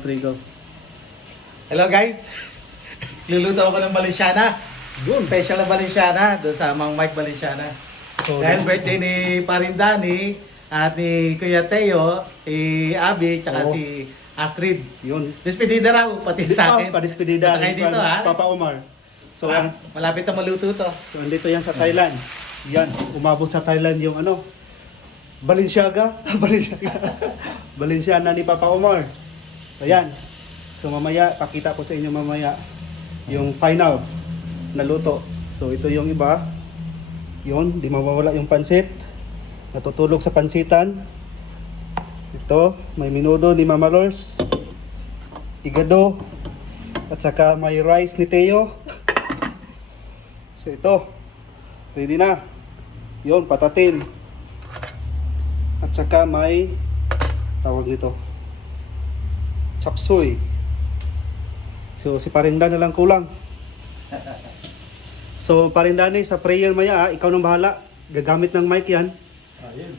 Trigo. Hello guys! Luluto ako ng Balenciana. Special na Balenciana doon sa Mang Mike Balenciana. So, Dahil birthday ni Parindani at ni Kuya Teo, si Abby, tsaka Oo. si Astrid. yun. Despedida raw, pati sa akin. Padispedida. Punta kayo dito ha. Papa Omar. So, Malapit na maluto to. so andito yan sa Thailand. Yan, umabot sa Thailand yung ano, Balenciaga. Balenciana ni Papa Omar. So yan. So mamaya, pakita ko sa inyo mamaya yung final na luto. So ito yung iba. Yun, di mawawala yung pansit. Natutulog sa pansitan. Ito, may minudo ni Mama Lors. Igado. At saka may rice ni Teo. So ito, ready na. Yun, patatin. At saka may tawag nito, chop suey. So si Parinda na lang kulang. So Parindani, sa prayer maya, ikaw nang bahala. Gagamit ng mic yan. Ayun.